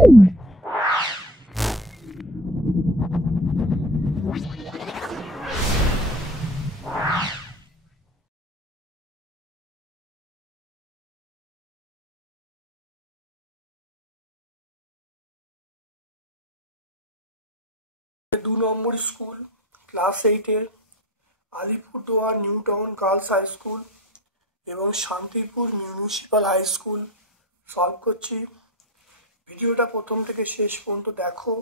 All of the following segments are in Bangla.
2 নম্বর স্কুল ক্লাস 8-এর Alipurduar new town girls high school এবং Shantipur municipal high school solve করছি। ভিডিওটা প্রথম থেকে শেষ পর্যন্ত দেখো,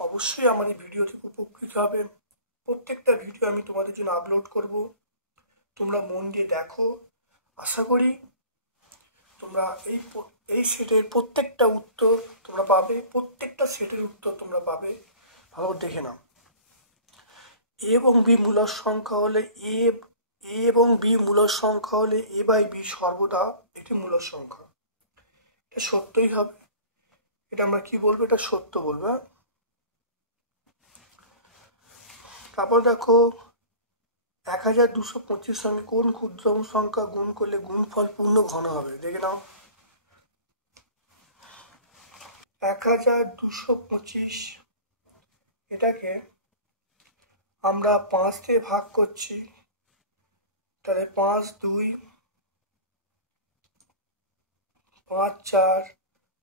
অবশ্যই আমার এই ভিডিও থেকে উপকৃত হবে। প্রত্যেকটা ভিডিও আমি তোমাদের জন্য আপলোড করব, তোমরা মন দিয়ে দেখো। আশা করি তোমরা এই সেটের প্রত্যেকটা উত্তর তোমরা পাবে, প্রত্যেকটা সেটের উত্তর তোমরা পাবে। ভালো দেখে নাও। এ এবং বি মূলদ সংখ্যা হলে এ এবং বি মূলদ সংখ্যা হলে এ বাই বি সর্বদা একটি মূলদ সংখ্যা। এটা সত্যই হবে। এটা আমরা কি বলবো? এটা সত্য বলবো। তারপর দেখো 1225 সঙ্গে কোন ক্ষুদ্রতম সংখ্যা গুণ করলে গুণফল পূর্ণ ঘন হবে? দেখে নাও। 1225 এটাকে আমরা 5 দিয়ে ভাগ করছি, তাহলে 5 2 5 4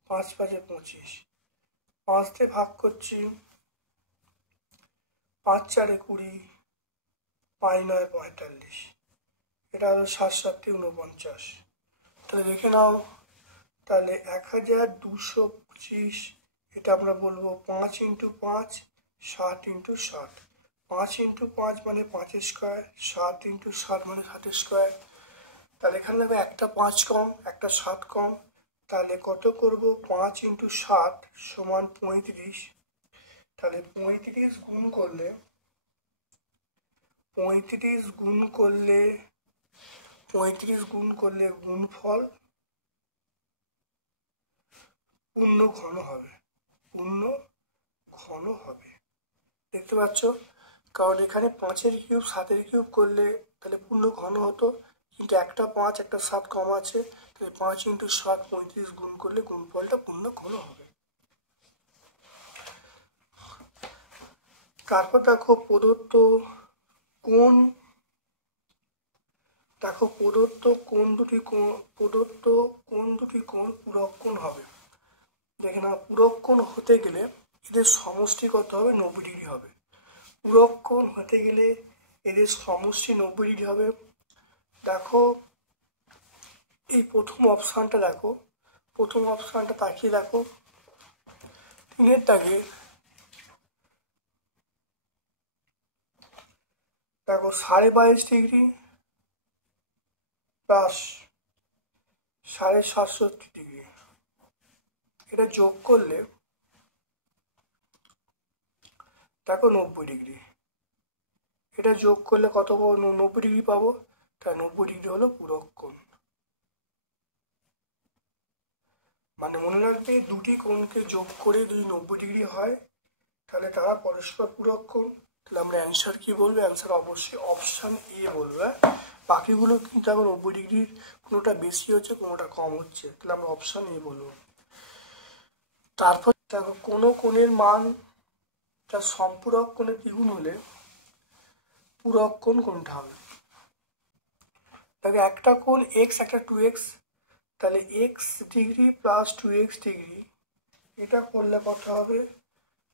5 5 25। 5 দিয়ে ভাগ করছি, 5 4 20, 5 9 45। এটা হলো 7 7 49। তাহলে দেখে নাও, তাহলে 1225 এটা আমরা বলবো 5 × 5 7 × 7। 5 × 5 মানে 5 স্কোয়ার, 7 × 7 মানে 7 স্কোয়ার। তাহলে এখানে দেখো একটা 5 কম, একটা 7 কম, তাহলে কত করব? 5 × 7 সমান 35। তাহলে 35 গুণ করলে 35 গুণ করলে গুণফল পূর্ণ ঘন হবে। পূর্ণ ঘন হবে, দেখতে পাচ্ছ? কারণ এখানে 5-এর কিউব 7-এর কিউব করলে তাহলে পূর্ণ ঘন হতো, কিন্তু একটা 5 একটা 7 কম আছে, তাহলে 5 × 7 35 গুণ করলে গুণফলটা পূর্ণ ঘন হবে। তারপর দেখো প্রদত্ত কোণ দুটি কোণ পূরক কোণ হবে। দেখে না, পূরক কোণ হতে গেলে এদের সমষ্টি কত হবে? 90 ডিগ্রি হবে। পূরক কোণ হতে গেলে এদের সমষ্টি 90 ডিগ্রি হবে। দেখো এই প্রথম অপশানটা দেখো, প্রথম অপশানটা তাকিয়ে দেখো। 3-এর দাগে দেখো 22.5 ডিগ্রি প্লাস 67.5 ডিগ্রি, এটা যোগ করলে দেখো 90 ডিগ্রি। এটা যোগ করলে কত পাবো? 90 ডিগ্রি পাবো। তাই 90 ডিগ্রি হলো পূরক কোণ। মানে মনে রাখবে, দুটি কোণকে যোগ করে যদি 90 ডিগ্রি হয় তাহলে তারা পরস্পর পূরক কোণ। তাহলে আমরা অ্যান্সার কি বলবো? অ্যান্সার অবশ্যই অপশান এ বলবো। বাকিগুলো কিন্তু এখন 90 ডিগ্রির কোনোটা বেশি হচ্ছে, কোনোটা কম হচ্ছে, তাহলে আমরা অপশান এ বলবো। তারপর দেখো কোনো কোণের মান তার সম্পূরক কোণে দ্বিগুণ হলে পূরক কোণ কোনটা হবে? দেখো একটা কোণ এক্স, একটা 2x, তাহলে x degree plus 2x degree এটা করলে কত হবে?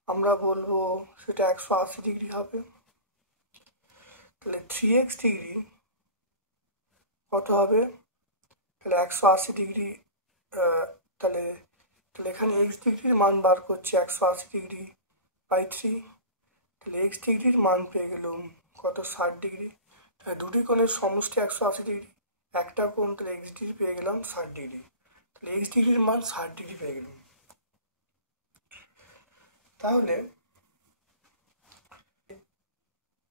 আমরা বলবো সেটা 180 ডিগ্রি হবে। তাহলে 3x ডিগ্রি কত হবে? তাহলে 180 ডিগ্রি। তাহলে এখানে x ডিগ্রির মান বার করছি 180 ডিগ্রি বাই 3। তাহলে x ডিগ্রির মান পেয়ে গেলাম কত? 60 ডিগ্রি। তাহলে দুটি কোণের সমষ্টি 180 ডিগ্রি, একটা কোণ, তাহলে x ডিগ্রি পেয়ে গেলাম 60 ডিগ্রি। তাহলে x ডিগ্রির মান 60 ডিগ্রি পেয়ে গেলাম। তাহলে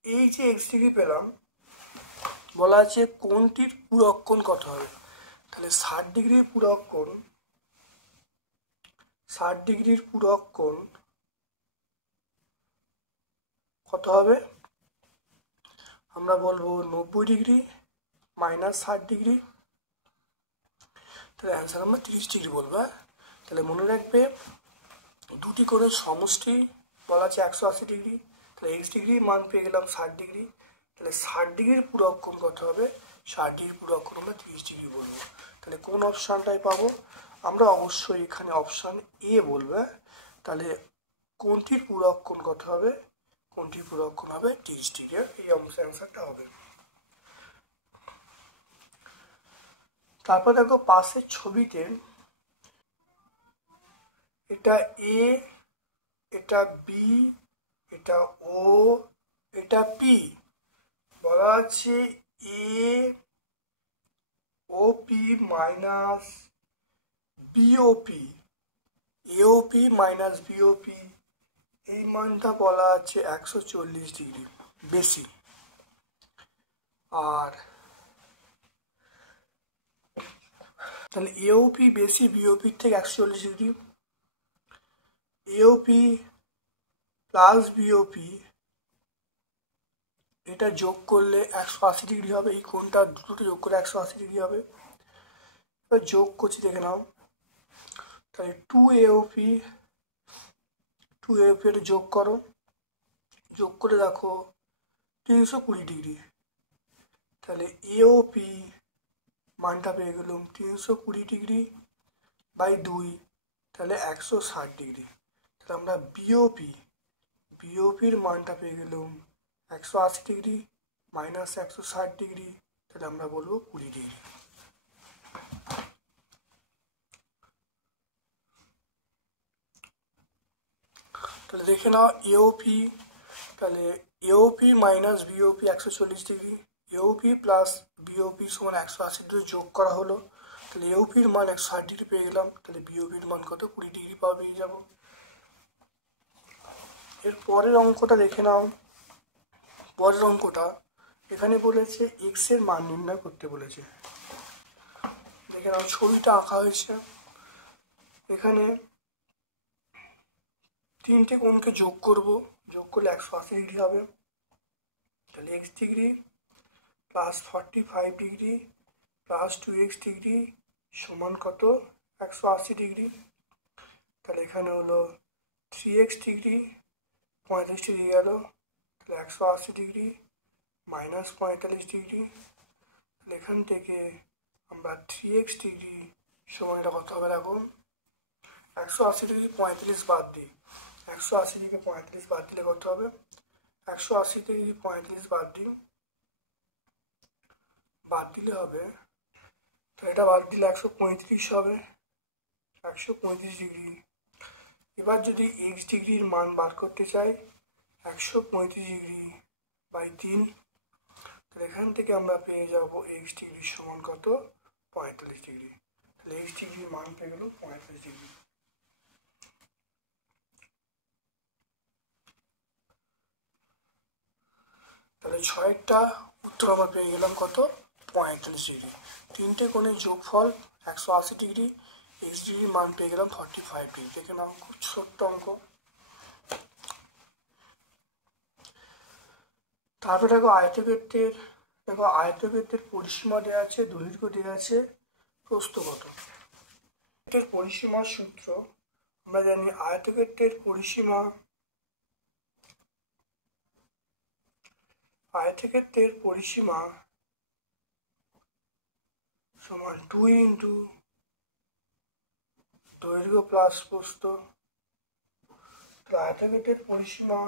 এই যে x ডিগ্রি পেলাম, বলা আছে কোণটির পূরক কোণ কত হবে? তাহলে 60 ডিগ্রির পূরক কোণ, 60 ডিগ্রির পূরক কোণ কত হবে? আমরা বলবো 90 ডিগ্রি মাইনাস 60 ডিগ্রি। তাহলে অ্যান্সার আমরা 30 ডিগ্রি বলবো। তাহলে মনে রাখবে দুটি কোণের সমষ্টি বলা আছে 180 ডিগ্রি, তাহলে এক্স ডিগ্রির মান পেয়ে গেলাম 60 ডিগ্রি। তাহলে 60 ডিগ্রির পূরক কোণ কত হবে? 60 ডিগ্রির পূরক কোণ আমরা 30 ডিগ্রি বলবো। তাহলে কোন অপশানটাই পাবো? আমরা অবশ্যই এখানে অপশান এ বলবো। তাহলে কোনটির পূরক কোণ কত হবে? কোনটির পূরক কোণ হবে 30 ডিগ্রি। এই অ্যান্সারটা হবে। তারপর দেখো পাশের ছবিতে এটা এ, এটা বি, এটা ও, এটা পি। বলা আছে A O P minus BOP, AOP minus BOP, এই মানটা বলা আছে 140 ডিগ্রি বেশি। আর তাহলে এওপি বেশি বিওপির থেকে 140 ডিগ্রি, এওপি প্লাস বিওপি এটা যোগ করলে 180 ডিগ্রি হবে। এই কোণটা দুটো যোগ করে 180 ডিগ্রি হবে। এবার যোগ করছি, দেখে নাও। তাহলে 2AOP এটা যোগ করো, যোগ করে দেখো 320 ডিগ্রি। তাহলে এওপি মানটা পেয়ে গেলাম 320 ডিগ্রি বাই 2, তাহলে 160 ডিগ্রি। তাহলে আমরা বিওপির মানটা পেয়ে গেলাম 180 ডিগ্রি মাইনাস 160 ডিগ্রি, তাহলে আমরা বলবো 20 ডিগ্রি। তাহলে দেখে নাও এওপি, তাহলে AOP minus BOP 140 degree, AOP plus BOP সমান 180 ডিগ্রি যোগ করা হলো। তাহলে এওপির মান 160 ডিগ্রি পেয়ে গেলাম। তাহলে বিওপির মান কত? 20 ডিগ্রি পাওয়া পেয়ে যাবো। এর পরের অঙ্কটা দেখে নাও। পরের অঙ্কটা এখানে বলেছে এক্স এর মান নির্ণয় করতে বলেছে। দেখে নাও ছবিটা আঁকা হয়েছে। এখানে তিনটে কোণকে যোগ করব, যোগ করলে 180 ডিগ্রি হবে। তাহলে x degree plus 45 degree plus 2x degree সমান কত? 180 ডিগ্রি। তাহলে এখানে হলো 3x ডিগ্রি 45 ডিগ্রি গেল, তাহলে 180 ডিগ্রি মাইনাস 45 ডিগ্রি। তাহলে এখান থেকে আমরা 3x ডিগ্রি সমান এটা কত হবে? দেখো 180 ডিগ্রি 35 বাদ দিই, 180 থেকে 35 বাদ দিলে কত হবে? 180 থেকে যদি 35 বাদ দিলে হবে, তো এটা বাদ দিলে 135 হবে, 135 ডিগ্রি। এবার যদি এক্স ডিগ্রির মান বার করতে চাই 135 ডিগ্রি বাই 3, তাহলে এখান থেকে আমরা পেয়ে যাব এক্স ডিগ্রি সমান কত? 45 ডিগ্রি। তাহলে এক্স ডিগ্রির মান পেয়ে গেল 45 ডিগ্রি। তাহলে 6টা উত্তর আমরা পেয়ে গেলাম কত? 45 ডিগ্রি। তিনটে কোণের যোগফল 180 ডিগ্রি, এক্স ডিগ্রির মান পেয়ে গেলাম 45 ডিগ্রি। দেখে নাও খুব ছোট্ট অঙ্ক। তারপরে দেখো আয়তক্ষেত্রের পরিসীমা দেওয়া আছে, দৈর্ঘ্য দেওয়া আছে, প্রস্থ কত। এর পরিসীমার সূত্র আমরা জানি। আয়তক্ষেত্রের পরিসীমা সমান 2 ইন্টু দৈর্ঘ্য প্লাস প্রস্থ। আয়তক্ষেত্রের পরিসীমা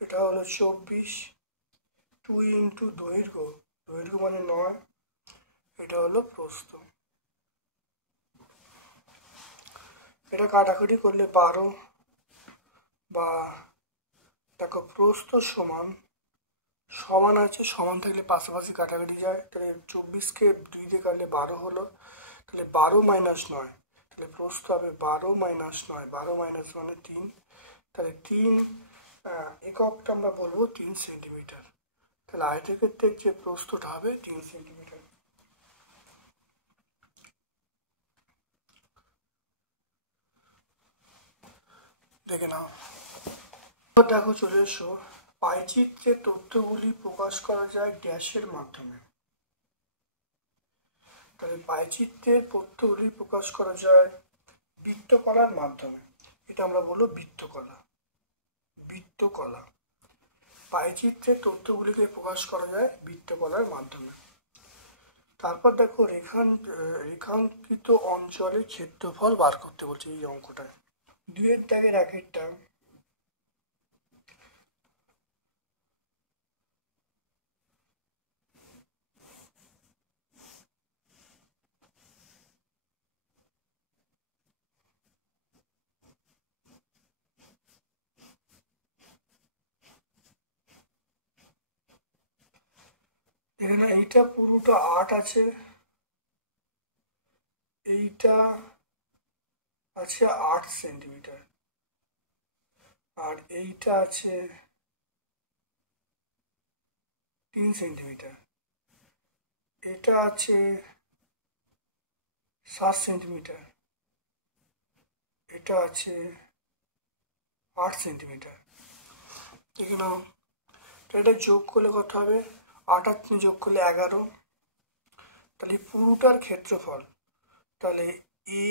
এটা হলো 24, 2 ইন্টু দৈর্ঘ্য মানে 9, এটা হলো প্রস্থ। এটা কাটাকুটি করলে 12, বা দেখো প্রস্থ সমান আছে, সমান থাকলে পাশাপাশি কাটাকাটি যায়। তাহলে 24কে 2 দিয়ে কাটলে 12 হলো, তাহলে 12 মাইনাস 9, তাহলে প্রস্থ হবে 12 মাইনাস 9, 12 মাইনাস মানে 3, তাহলে 3 এককটা আমরা বলবো 3 সেন্টিমিটার। তাহলে আয়তক্ষেত্রের যে প্রস্থটা হবে 3 সেন্টিমিটার। দেখে নাও। দেখো চলে এসো, পাইচিত্রের তথ্যগুলি প্রকাশ করা যায় ড্যাশের মাধ্যমে। তাহলে পাইচিত্রের তথ্যগুলি প্রকাশ করা যায় বৃত্তকলার মাধ্যমে। এই এটা আমরা বলবো বৃত্তকলা। বৃত্তকলা পাইচিত্রের তথ্যগুলিকে প্রকাশ করা যায় বৃত্তকলার মাধ্যমে। তারপর দেখো রেখাঙ্কিত অঞ্চলের ক্ষেত্রফল বার করতে বলছে এই অঙ্কটায়। 2 দাগের 1 এখানে এইটা পুরোটা 8 আছে, এইটা আছে 8 সেন্টিমিটার, আর এইটা আছে 3 সেন্টিমিটার, এটা আছে 7 সেন্টিমিটার, এটা আছে 8 সেন্টিমিটার। দেখে নাও, এটা যোগ করলে কত হবে? 8 আর 3 যোগ করলে 11। তাহলে পুরোটার ক্ষেত্রফল, তাহলে এ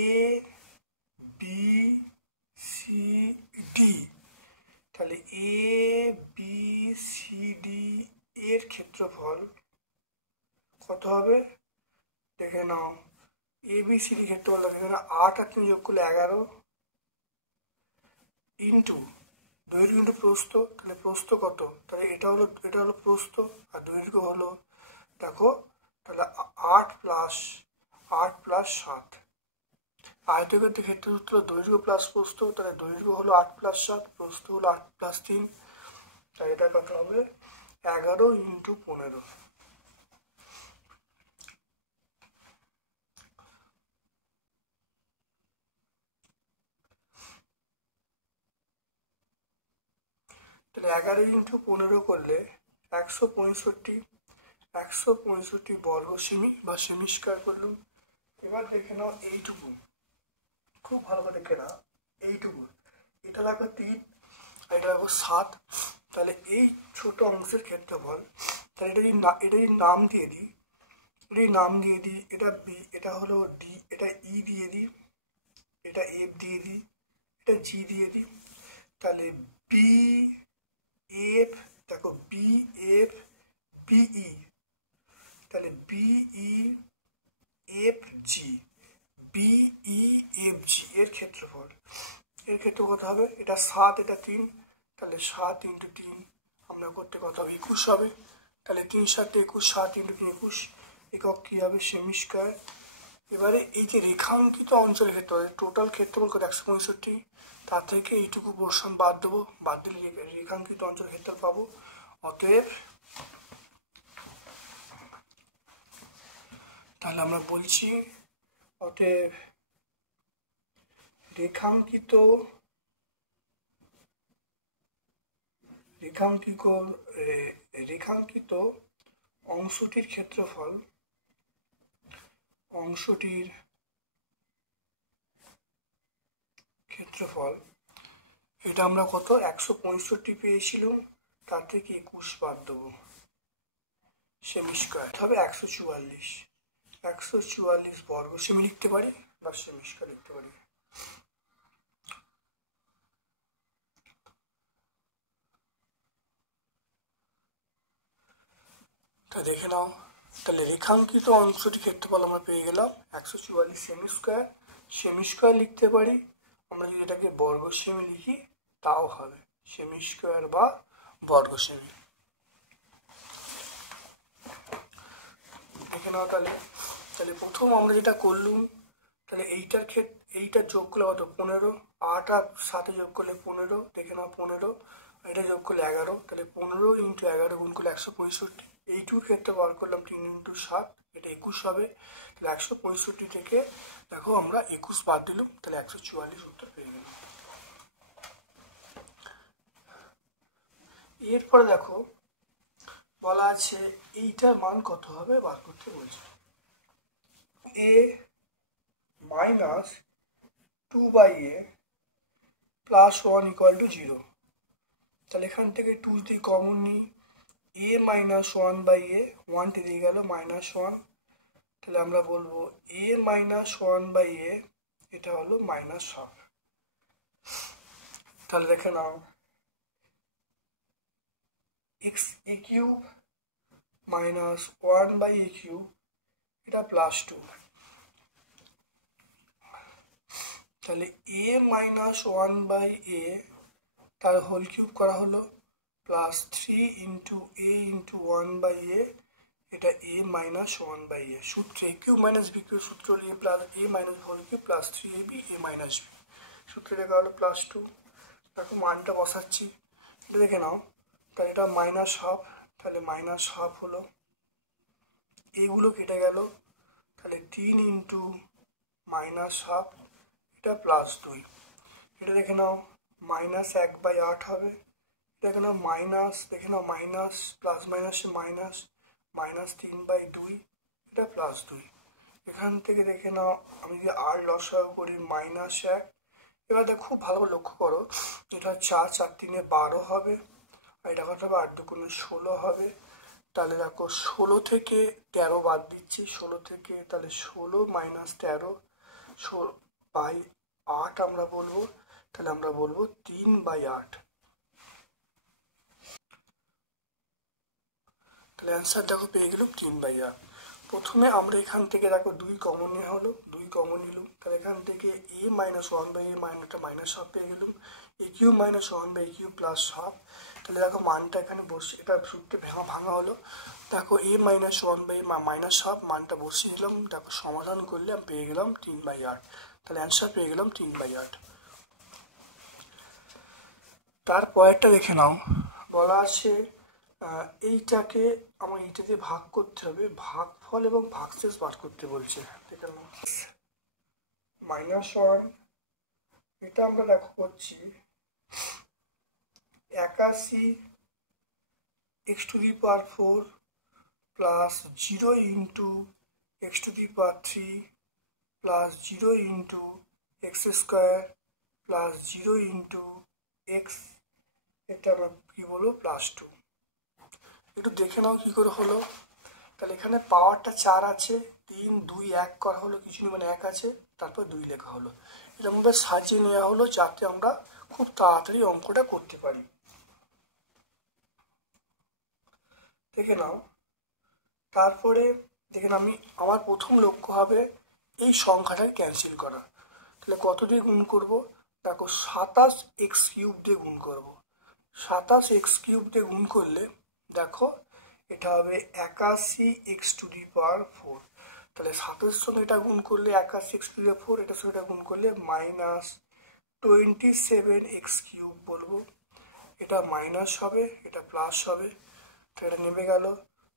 বি সি ডি, তাহলে এ বি সি ডি এর ক্ষেত্রফল কত হবে? দেখে নাও, এ বি সি ডি ক্ষেত্রফল এখানে 8 আর 3 যোগ করলে 11 ইন্টু দৈর্ঘ্য ইন্টু প্রস্থ। তাহলে প্রস্থ কত? তাহলে এটা হলো প্রস্থ, আর দৈর্ঘ্য হলো, দেখো তাহলে 8 প্লাস 7। আয়তক্ষেত্রের ক্ষেত্রসূত্র দৈর্ঘ্য প্লাস প্রস্থ, তাহলে দৈর্ঘ্য হলো 8 প্লাস 7, প্রস্থ হলো 8 প্লাস 3, তাই এটা কত হবে? 11 ইন্টু 15। তাহলে 11 ইন্টু 15 করলে 165 বর্গ সেমি বা সেমি স্কয়ার করলাম। এবার দেখে নাও এইটুকু, খুব ভালো করে দেখে নাও এইটুকু, এটা রাখবো 3 আর এটা রাখবো 7। তাহলে এই ছোট অংশের ক্ষেত্রফল, তাহলে এটা যদি নাম দিয়ে দিই, এটা বি, এটা হলো ডি, এটা ই দিয়ে দিই, এটা এফ দিয়ে দিই, এটা জি দিয়ে দিই, তাহলে বি এফ, দেখো বি এফ বিই, তাহলে BE F G, BE F G এর ক্ষেত্রফল কত হবে? এটা 7, এটা 3, তাহলে 7 ইন্টু 3 আমরা করতে কত হবে? 21 হবে। তাহলে 3 7 21, 7 ইন্টু 3 21, একক কী হবে? Semi square. এবারে এই যে রেখাঙ্কিত অঞ্চলের ক্ষেত্রফল, টোটাল ক্ষেত্রফল কত? 165, তার থেকে এইটুকু পোর্শন বাদ দেবো, বাদ দিলে রেখাঙ্কিত অঞ্চলের ক্ষেত্রফল পাবো। অতএব তাহলে আমরা বলছি, অতএব রেখাঙ্কিত অংশটির ক্ষেত্রফল, এটা আমরা কত? 165 পেয়েছিলাম, তার থেকে 21 বাদ দেবো, সেমি স্কয়ার হবে 144 বর্গ সেমি লিখতে পারি বা সেমি স্কয়ার লিখতে পারি। তা দেখে নাও, তাহলে রেখাঙ্কিত অংশটি ক্ষেত্রফল আমরা পেয়ে গেলাম 144 সেমি স্কয়ার লিখতে পারি। আমরা যদি এটাকে বর্গ সেমি লিখি তাও হবে সেমি স্কয়ার বা বর্গ সেমি। দেখে নাও, তাহলে প্রথম আমরা যেটা করলাম, তাহলে এইটা যোগ করলে কত? 15, 8 আর 7 যোগ করলে 15, দেখে নাও 15, এটা যোগ করলে 11, তাহলে 15 ইন্টু 11 গুণ করলে 165। এইটুকুর ক্ষেত্রে বার করলাম 3 ইন্টু 7, এটা 21 হবে। তাহলে 165 থেকে দেখো আমরা 21 বাদ দিলাম, তাহলে 144 উত্তর পেয়ে গেলাম। এরপরে দেখো বলা আছে এইটার মান কত হবে বার করতে বলছে। a minus 2/a plus 1 equal to 0। তাহলে এখান থেকে 2 যদি কমন নিই, a minus 1/a, 1 দিয়ে গেল -1, তাহলে আমরা বলবো a minus 1/a এটা হলো -1/2। তাহলে দেখে নাও এক্স এ কিউব মাইনাস 1/a কিউব এটা +2, তাহলে a মাইনাস 1/a তার হোল কিউব করা হলো +3 ইন্টু a ইন্টু 1/a, এটা a মাইনাস 1/a সূত্র a cube minus b cube সূত্র হলো a minus whole cube +3ab a minus b, সূত্রে লেখা হলো +2। দেখো মানটা বসাচ্ছি, এটা দেখে নাও, তাহলে এটা -12, তাহলে -12 হলো, এইগুলো কেটে গেল, তাহলে 3 ইন্টু -12 এটা +2, এটা দেখে নাও -1/8 হবে, দেখে নাও দেখে নাও মাইনাস প্লাস মাইনাসে মাইনাস -3/2 এটা +2, এখান থেকে দেখে নাও আমি যদি আর লসাগু করি -1, এবার দেখো খুব ভালো করে লক্ষ্য করো, এটা 4 4 3 12 হবে, আর এটা কত হবে 8 2 16 হবে, তাহলে দেখো 16 থেকে 13 বাদ দিচ্ছি, 16 থেকে তাহলে 16 - 13 8 আমরা বলবো, তাহলে আমরা বলবো 3/8, তাহলে অ্যান্সার দেখো পেয়ে গেলাম 3/8। প্রথমে আমরা এখান থেকে দেখো 2 কমন নেওয়া হলো, 2 কমন নিলাম, তাহলে এখান থেকে a মাইনাস 1/a মাইনাসটা -1/2 পেয়ে গেলাম, a cube minus 1/a cube +1/2, তাহলে দেখো মানটা এখানে বসে, এটা সূত্রে ভাঙা হলো, দেখো a মাইনাস 1/a -1/2 মানটা বসিয়ে দিলাম, দেখো সমাধান করলে আমি পেয়ে গেলাম 3/8, তাহলে অ্যান্সার পেয়ে গেলাম 3/8। তারপরেরটা দেখে নাও, বলা আছে এইটাকে আমার এইটা দিয়ে ভাগ করতে হবে, ভাগফল এবং ভাগশেষ বার করতে বলছে, দেখে নাও -1, এটা আমরা দেখো করছি 81 x⁴ plus 0 into x⁴ plus 0 into x² plus 0 into x, এটা আমরা কি বলবো +2, একটু দেখে নাও কি করে হলো, তাহলে এখানে পাওয়ারটা 4 আছে, 3 2 1 করা হলো, কিছু নেই মানে 1 আছে, তারপর 2 লেখা হলো, এটা আমাদের সাজিয়ে নেওয়া হলো যাতে আমরা খুব তাড়াতাড়ি অঙ্কটা করতে পারি। দেখে নাও, তারপরে দেখেন আমার প্রথম লক্ষ্য হবে এই সংখ্যাটাকে ক্যান্সেল করা, তাহলে কত দিয়ে গুণ করব, দেখো 27x³ দিয়ে গুণ করব, 27x³ দিয়ে গুণ করলে দেখো এটা হবে 81x⁴, তাহলে 27 সঙ্গে এটা গুণ করলে 81x⁴, এটার সঙ্গে এটা গুণ করলে -27x³ বলবো, এটা মাইনাস হবে, এটা প্লাস হবে, তো এটা নেমে গেল,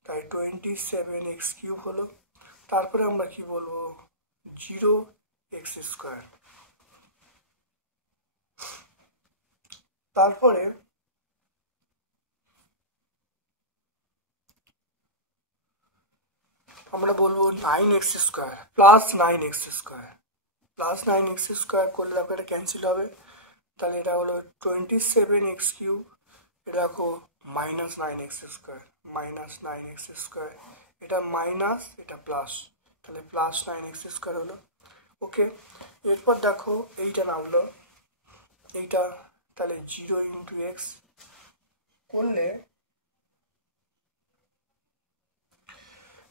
তাই 27x³ হলো, তারপরে আমরা কি বলবো 0x², তারপরে আমরা বলবো 9x² plus 9x², plus 9x² করলে দেখো এটা ক্যান্সেল হবে, তাহলে এটা হলো 27x³, এটা দেখো -9x², -9x², এটা মাইনাস এটা প্লাস, তাহলে প্লাস 9x² হলো, ওকে। এরপর দেখো এইটা নামলো, এইটা তাহলে 0 ইন্টু x করলে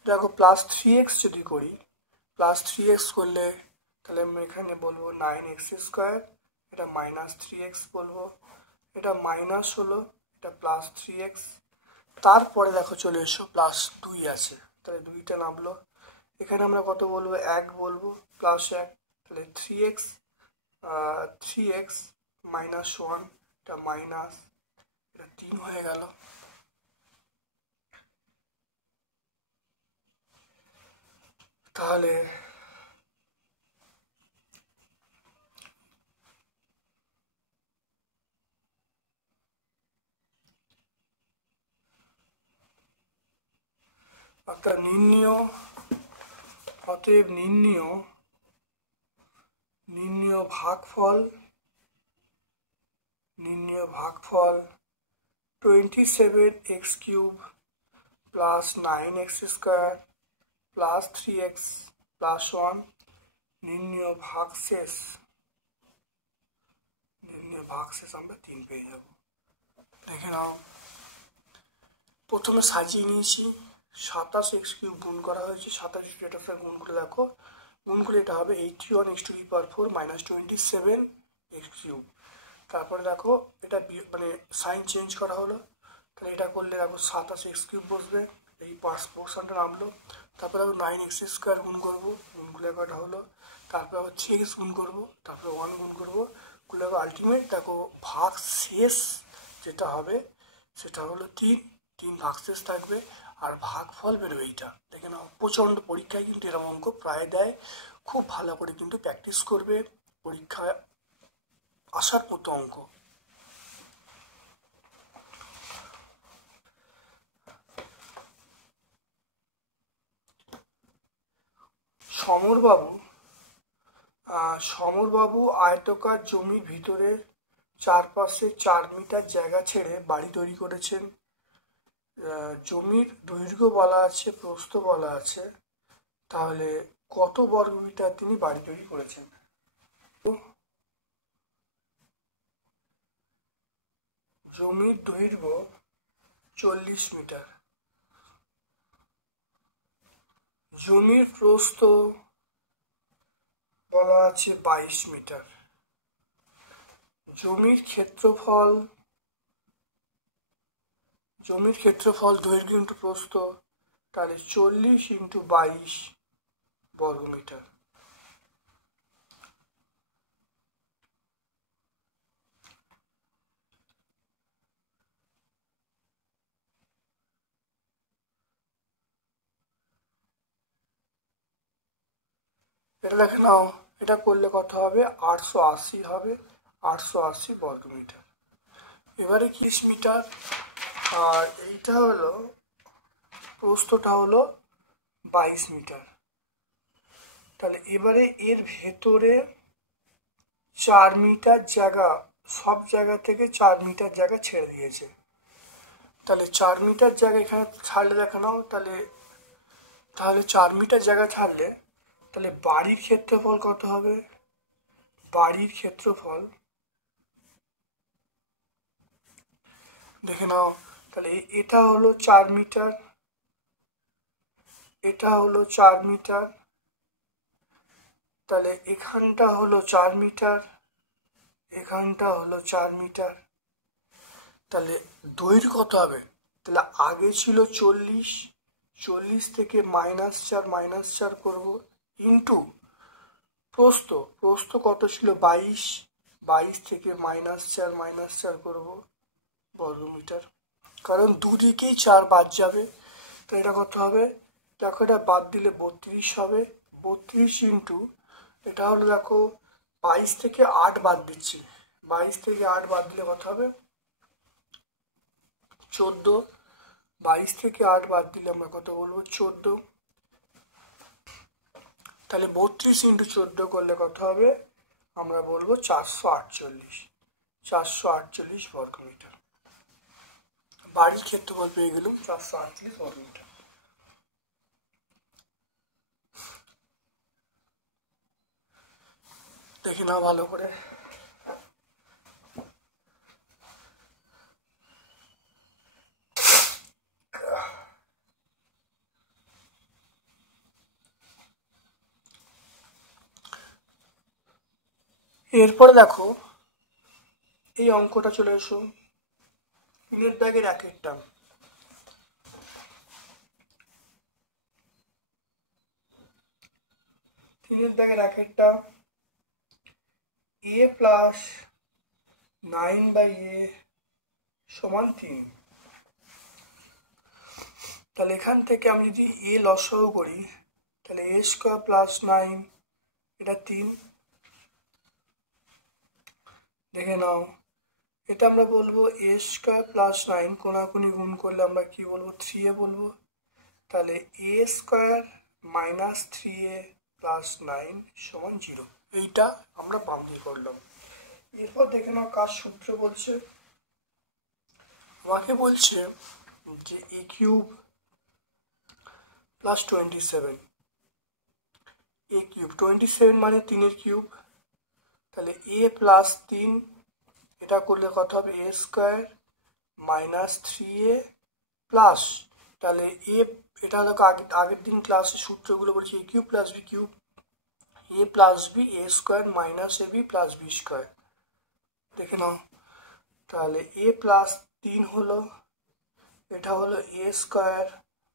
দেখো +3x যদি করি, +3x করলে তাহলে আমি এখানে বলবো 9x², এটা -3x বলবো, এটা মাইনাস হলো, এটা +3x, তারপরে দেখো চলে এসো +2 আছে, তাহলে 2টা নামলো, এখানে আমরা কত বলবো 1 বলবো, +1, তাহলে 3x -1, এটা মাইনাস, এটা 3 হয়ে গেল, তাহলে অতএব নির্ণীয় ভাগফল 27x³ plus 9x² plus 3x plus 1, নির্ণীয় ভাগশেষ আমরা 3 পেয়ে যাব। দেখে নাও, প্রথমে সাজিয়ে নিয়েছি, 27x³ গুণ করা হয়েছে, 27 এটার সাথে গুণ করে দেখো, গুণ করে এটা হবে 81x⁴ - 27x³। তারপরে দেখো এটা মানে সাইন চেঞ্জ করা হলো, তাহলে এটা করলে দেখো 27x³ বসবে, এই পোর্শনটা নামলো। তারপরে আবার 9x² গুণ করবো, গুণ করে কটা হলো, তারপরে আবার 3x গুণ করবো, তারপরে 1 গুণ করবো, করলে আলটিমেট দেখো ভাগ শেষ যেটা হবে সেটা হলো 3 ভাগশেষ থাকবে, আর ভাগফল বেরোবে এইটা। দেখে নাও, প্রচণ্ড পরীক্ষায় কিন্তু এরকম অঙ্ক প্রায় দেয়, খুব ভালো করে কিন্তু প্র্যাকটিস করবে, পরীক্ষায় আসার মতো অঙ্ক। সমরবাবু আয়তকার জমির ভিতরে চারপাশে 4 মিটার জায়গা ছেড়ে বাড়ি তৈরি করেছেন। জমির দৈর্ঘ্য বলা আছে, প্রস্থ বলা আছে, তাহলে কত বর্গমিটার তিনি বাড়ি তৈরি করেছেন? জমির দৈর্ঘ্য 40 মিটার, জমির প্রস্থ বলা আছে 22 মিটার, জমির ক্ষেত্রফল দৈর্ঘ্য ইন্টু প্রস্থ, তাহলে 40 × 22 বর্গমিটার। এটা দেখে নাও, এটা করলে কত হবে? 880 হবে, 880 বর্গমিটার। এবারে 30 মিটার, আর এইটা হলো প্রস্থটা হলো 22 মিটার। তাহলে এবারে এর ভেতরে 4 মিটার জায়গা, সব জায়গা থেকে 4 মিটার জায়গা ছেড়ে দিয়েছে। তাহলে 4 মিটার জায়গা এখানে ছাড়লে দেখে নাও, তাহলে 4 মিটার জায়গা ছাড়লে তাহলে বাড়ির ক্ষেত্রফল কত হবে? বাড়ির ক্ষেত্রফল দেখে নাও, তাহলে এটা হলো 4 মিটার, এটা হলো 4 মিটার, তাহলে এখানটা হলো 4 মিটার, এখানটা হলো 4 মিটার, তাহলে দৈর্ঘ্য কত হবে? তাহলে আগে ছিল 40, 40 থেকে -4 করবো, ইন্টু প্রস্থ কত ছিল? 22, 22 থেকে -4 করবো বর্গমিটার, কারণ দুদিকেই 4 বাদ যাবে। তো এটা কত হবে? দেখো, এটা বাদ দিলে 32 হবে, 32 ইন্টু এটা হলো দেখো 22 থেকে 8 বাদ দিচ্ছি, 22 থেকে 8 বাদ দিলে কত হবে? 14, 22 থেকে 8 বাদ দিলে আমরা কত বলবো? 14। তাহলে 32 × 14 করলে কত হবে? আমরা বলবো 448 বর্গমিটার। বাড়ির ক্ষেত্রফল পেয়ে গেলাম 448 বর্গমিটার। দেখি না ভালো করে, এরপরে দেখো এই অঙ্কটা চলে এসো, 3 দাগের 1 টার্ম। তিনের দাগের 1 টার্ম, a + 9/a = 3। তাহলে এখান থেকে আমি যদি a লসাগু করি, তাহলে a² + 9 এটা 3। দেখে নাও, এটা আমরা বলবো a² + 9 কোনাকুনি গুণ করলে আমরা কি বলবো? 3a বলবো। তাহলে a² - 3a + 9 = 0। এইটা আমরা বাম দিয়ে করলাম। এরপর দেখে নাও কার সূত্র বলছে, আমাকে বলছে যে a³ + 27, a³ 27 মানে 3 এর কিউব, তাহলে a + 3, এটা করলে কত হবে এ স্কোয়ার মাইনাস 3a প্লাস, তাহলে এটা দেখো আগের দিন ক্লাসে সূত্রগুলো বলছি এ cube plus B cube, a plus B A square minus A B plus b square, দেখে নাও। তাহলে এ প্লাস 3 হলো, এটা হলো এ স্কোয়ার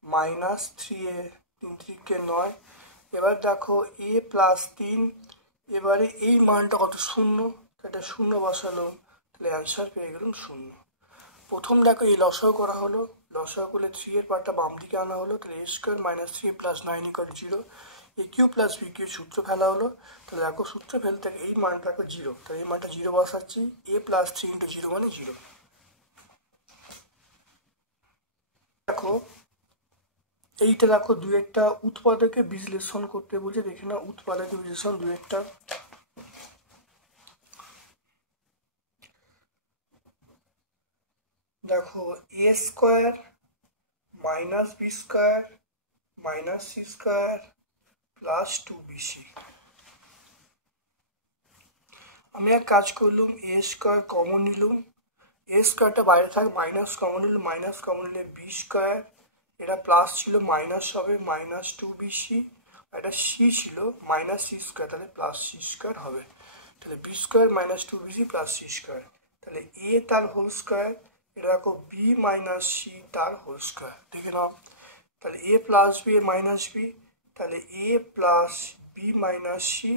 মাইনাস 3a, 3 3 9। এবার দেখো এ প্লাস 3, এবারে এই মানটা কত শূন্য, এটা শূন্য বসালো, তাহলে অ্যান্সার পেয়ে গেলাম শূন্য। প্রথম দেখো এই লসাগু করা হলো, লসাগু করলে 3 এর পার্টটা বাম দিকে আনা হলো, তাহলে a square minus 3 plus 9 equal 0। A Q plus B Q সূত্র ফেলা হলো, তাহলে দেখো সূত্র ফেলতে এই মানটা দেখো 0, তাহলে এই মানটা 0 বসাচ্ছি, এ প্লাস 3 ইন্টু 0 মানে 0। দেখো এইটা দেখো দু একটা উৎপাদকে বিশ্লেষণ করতে বলছে, দেখে না উৎপাদকে বিশ্লেষণ দু একটা। দেখো a square minus b square minus c square plus 2bc। আমি এক কাজ করলুম, এ স্কোয়ার কমন নিলুম, এ স্কোয়ারটা বাইরে থাক, মাইনাস কমন নিলাম, মাইনাস কমন নিলে বি স্কোয়ার, এটা প্লাস ছিল মাইনাস হবে মাইনাস 2bc, এটা সি ছিল মাইনাস সি স্কোয়ার, তাহলে প্লাস সি স্কোয়ার হবে, তাহলে b square minus 2bc plus c square, তাহলে এ তার হোল স্কোয়ার, এটা দেখো বি মাইনাস সি তার হোল স্কোয়ার, দেখে নাও। তাহলে a plus b minus b, তাহলে a plus b minus c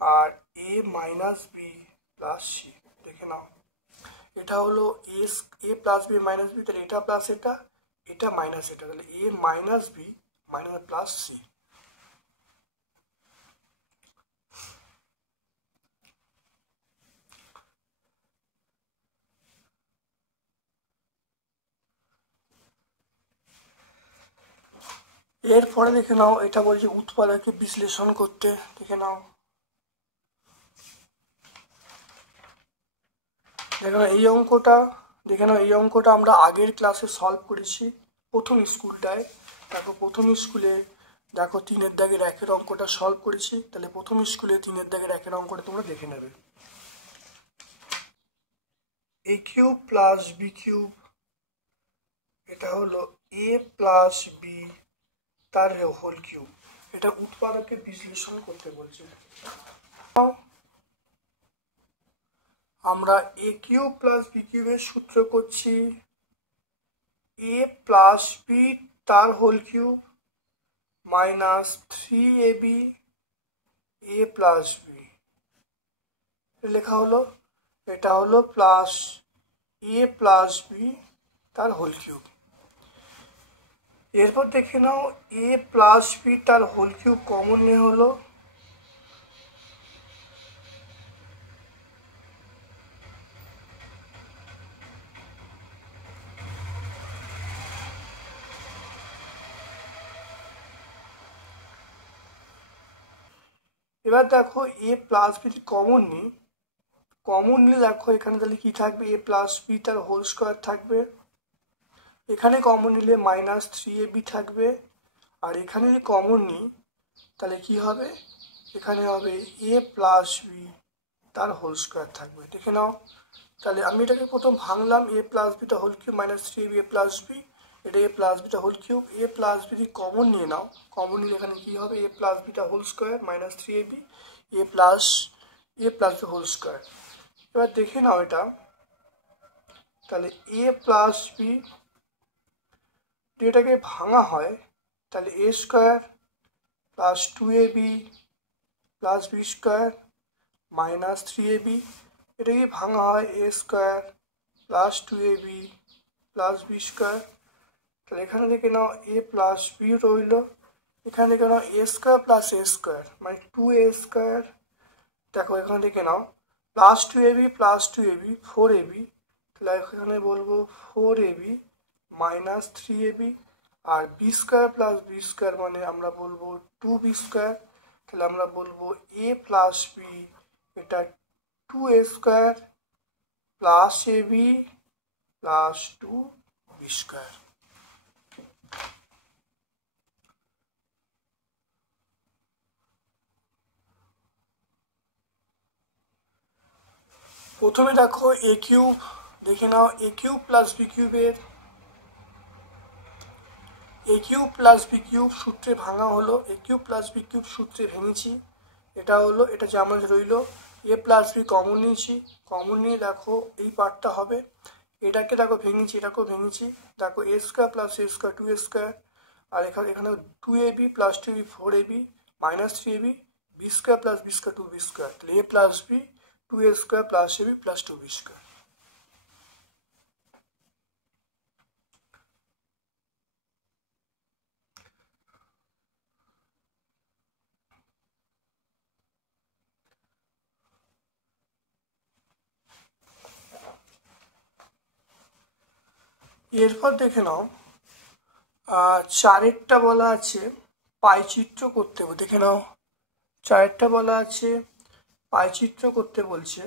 আর a minus b plus C, দেখে নাও। এটা হলো a plus b minus b, তাহলে এটা প্লাস এটা, এটা মাইনাস এটা, তাহলে a minus b minus plus c. এরপরে দেখে নাও, এটা বলছে উৎপাদকে বিশ্লেষণ করতে, দেখে নাও। দেখে নাও এই অঙ্কটা, দেখে নাও এই অঙ্কটা আমরা আগের ক্লাসে সলভ করেছি প্রথম স্কুলটায়। দেখো প্রথম স্কুলে দেখো 3-এর দাগের 1-এর অঙ্কটা সলভ করেছি, তাহলে প্রথম স্কুলে 3-এর দাগের 1-এর অঙ্কটা তোমরা দেখে নেবে। এ কিউব প্লাস বি কিউব, এটা হলো এ প্লাস বি তার হোল কিউব, এটা উৎপাদকে বিশ্লেষণ করতে বলছে। আমরা এ কিউব প্লাস বি কিউবের সূত্র করছি এ প্লাস বি তার whole cube minus 3ab a plus B, লেখা হলো, এটা হলো প্লাস এ প্লাস বি তার হোল কিউব। এরপর দেখে নাও এ প্লাস বি তার হোল কিউব কমন নিয়ে হলো, এবার দেখো এ প্লাস বি কমন নিই, কমন নিলে দেখো এখানে তাহলে কি থাকবে, এ প্লাস বি তার হোল স্কোয়ার থাকবে, এখানে কমন নিলে মাইনাস 3ab থাকবে, আর এখানে যদি কমন নিই তাহলে কি হবে, এখানে হবে এ প্লাস বি তার হোল স্কোয়ার থাকবে, দেখে নাও। তাহলে আমি এটাকে প্রথম ভাঙলাম, এ প্লাস বিটা whole cube minus 3ab a plus b, এটা এ প্লাস বিটা whole cube, a plus b common নিয়ে নাও, কমন নিলে এখানে কি হবে, এ প্লাস বিটা whole square minus 3ab a plus b whole square. এবার দেখে নাও এটা, তাহলে এ প্লাস বি এটাকে ভাঙা হয়, তাহলে a square plus 2ab plus b square minus 3ab, এটাকে ভাঙা হয় a square plus 2ab plus b square, তাহলে এখানে দেখে নাও এ প্লাস বি রইল, এখানে দেখে নাও এ স্কোয়ার প্লাস এ স্কোয়ার মানে 2a স্কোয়ার, দেখো এখানে দেখে নাও plus 2ab plus 2ab 4ab, তাহলে এখানে বলবো 4ab মাইনাস 3ab, আর b square plus b square মানে আমরা বলবো 2b স্কোয়ার, তাহলে আমরা বলবো এ প্লাস বি এটা 2a square plus ab plus 2b square. প্রথমে দেখো এ কিউব, দেখে নাও এ কিউব প্লাস বি কিউবের এ কিউব প্লাস বি কিউব সূত্রে ভাঙা হলো, এ কিউব প্লাস বি কিউব সূত্রে ভেঙেছি, এটা হলো, এটা যেমন রইল। এ প্লাস বি কমন নিয়েছি, কমন নিয়ে দেখো এই পার্টটা হবে, এটাকে দেখো ভেঙেছি, এটাকেও ভেঙেছি, দেখো a square plus a square 2a², আর এখানে 2ab plus 2b 4ab minus 3ab, b square plus b square 2b², তাহলে a plus b 2a² plus ab plus 2b²। এরপর দেখে নাও চারেরটা বলা আছে পাইচিত্র করতে, দেখে নাও চারেরটা বলা আছে পাইচিত্র করতে বলছে,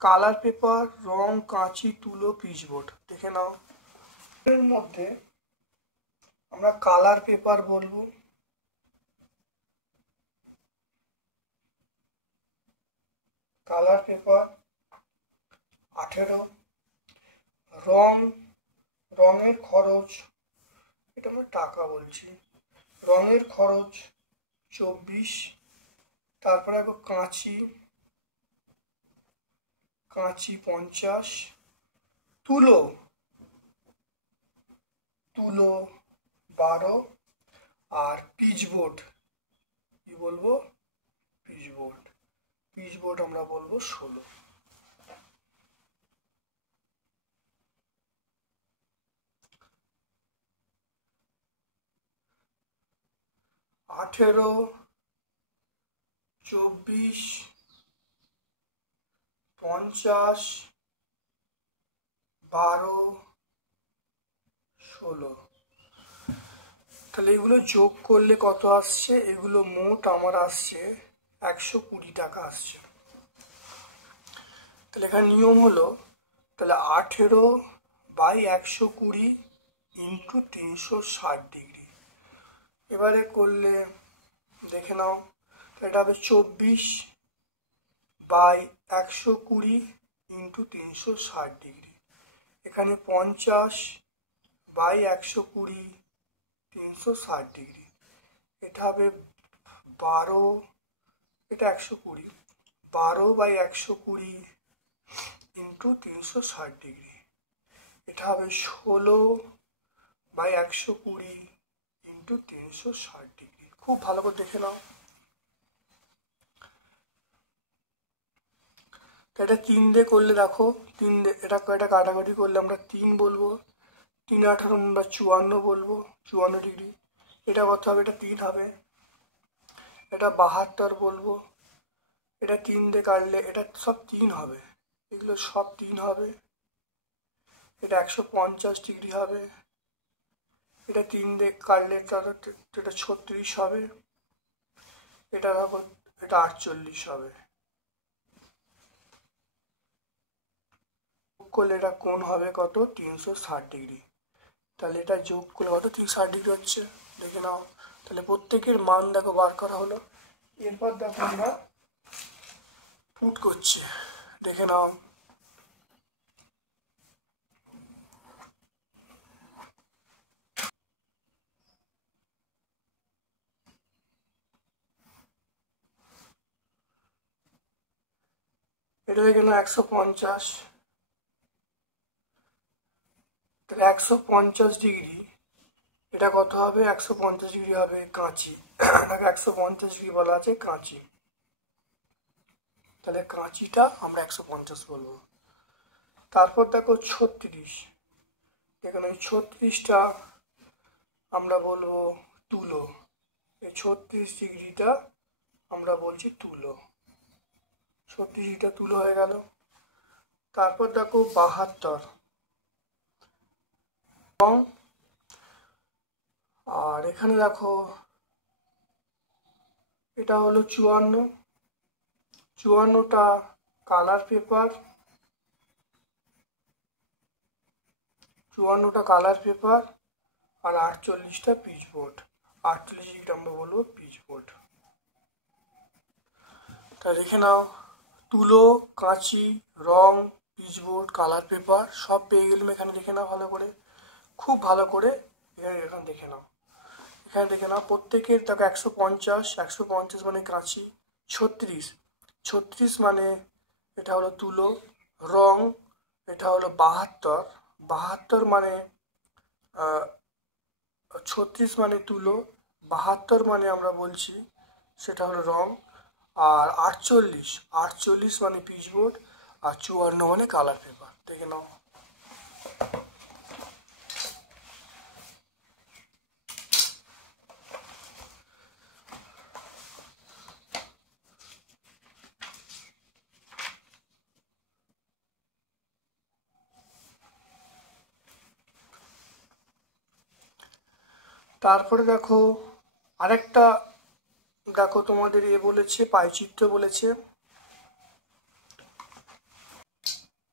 কালার পেপার, রং, কাঁচি, তুলো, পিচবোর্ড। দেখে নাও এর মধ্যে আমরা কালার পেপার বলবো, কালার পেপার 18, রং, রঙের খরচ, এটা আমরা টাকা বলছি, রঙের খরচ 24, তারপরে দেখো কাঁচি, কাঁচি 50, তুলো, তুলো 12, আর পিচবোর্ড কি বলবো, পিচবোর্ড, পিচবোর্ড আমরা বলবো 16। 18, 24, 50, 12, 16, তাহলে এগুলো যোগ করলে কত আসছে, এগুলো মোট আমার আসছে 120 টাকা আসছে। তাহলে এখানে নিয়ম হলো, তাহলে 18/120 ইন্টু 360 ডিগ্রি, এবারে করলে দেখে নাও, এটা হবে 24/120 ইন্টু 360 ডিগ্রি, এখানে 50/120 360 ডিগ্রি, এটা হবে 12, এটা 120, 12/120 ইন্টু 360 ডিগ্রি, এটা হবে 16/120 ইন্টু 360 ডিগ্রি। খুব ভালো করে দেখে নাও, এটা 3 দিয়ে করলে দেখো, 3 দিয়ে এটা কাটাকাটি করলে আমরা 3 বলবো, 3 18 আমরা 54 বলবো, 54 ডিগ্রি, এটা কত হবে, এটা 3 হবে, এটা 72 বলবো, এটা 3 দিয়ে কাটলে এটা সব 3 হবে, এগুলো সব 3 হবে, এটা 150 ডিগ্রি হবে, এটা 3 দিয়ে কাটলে এটা 36 হবে, এটা দেখো এটা 48 হবে, করলে এটা কোণ হবে কত, 360 ডিগ্রি, তাহলে এটা যোগ করলে কত 360 ডিগ্রি হচ্ছে, দেখে নাও। তাহলে প্রত্যেকের মান দেখো বার করা হলো, এরপর দেখো আমরা পুট করছে, দেখে নাও। এটা দেখে নাও 150, তাহলে 150 ডিগ্রি, এটা কত হবে, 150 ডিগ্রি হবে কাঁচি, 150 ডিগ্রি বলা আছে কাঁচি, তাহলে কাঁচিটা আমরা 150 বলবো। তারপর দেখো 36, এখানে 36টা আমরা বলবো তুলো, এই 36 ডিগ্রিটা আমরা বলছি তুলো, 36 ডিগ্রিটা তুলো হয়ে গেল। তারপর দেখো 72, আর এখানে দেখো এটা হলো 54, 54টা কালার পেপার, 54টা কালার পেপার, আর 48টা পিচবোর্ড, 48 ডিগ্রি আমরা বলবো পিচবোর্ড। তা দেখে নাও তুলো, কাঁচি, রং, পিচবোর্ড, কালার পেপার সব পেয়ে গেলাম। এখানে দেখে নাও ভালো করে, খুব ভালো করে এখানে দেখে নাও। এখানে দেখে নাও প্রত্যেকের দেখো 150, 150 মানে কাঁচি, 36, 36 মানে এটা হলো তুলো, রং এটা হলো 72, 72 মানে 36 মানে তুলো, 72 মানে আমরা বলছি সেটা হলো রং, আর 48, 48 মানে পিচবোর্ড, আর 54 মানে কালার পেপার। দেখে নাও। তারপরে দেখো আরেকটা, দেখো তোমাদের বলেছে পাইচিত্র বলেছে,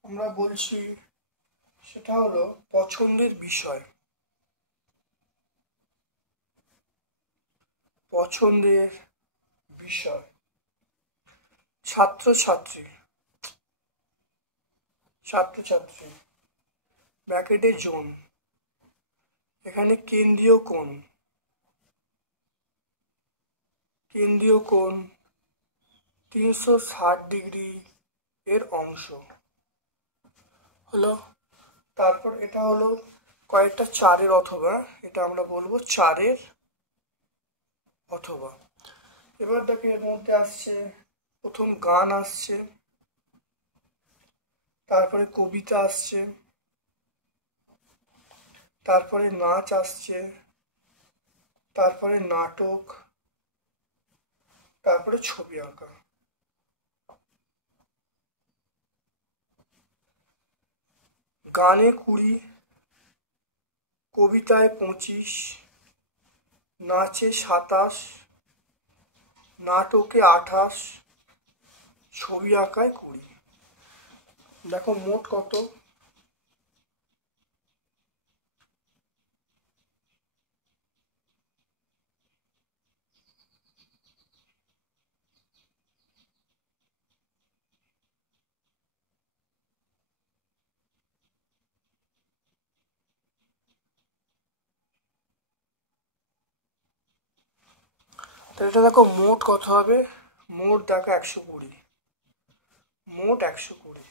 আমরা বলছি সেটা হলো পছন্দের বিষয়। পছন্দের বিষয় ছাত্রছাত্রী, ছাত্রছাত্রী ব্র্যাকেটে জোন, এখানে কেন্দ্রীয় কোণ, কেন্দ্রীয় কোণ 360 ডিগ্রি এর অংশ হলো। তারপর এটা হলো কয়েকটা চারের অথবা, এটা আমরা বলবো চারের অথবা। এবার দেখো এর মধ্যে আসছে প্রথম গান আসছে, তারপরে কবিতা আসছে, তারপরে নাচ আসছে, তারপরে নাটক, তারপরে ছবি আঁকা। গানে 20, কবিতায় 25, নাচে 27, নাটকে 28, ছবি আঁকায় 20। দেখো মোট কত, তো এটা দেখো মোট কত হবে, মোট দেখো 120, মোট 120।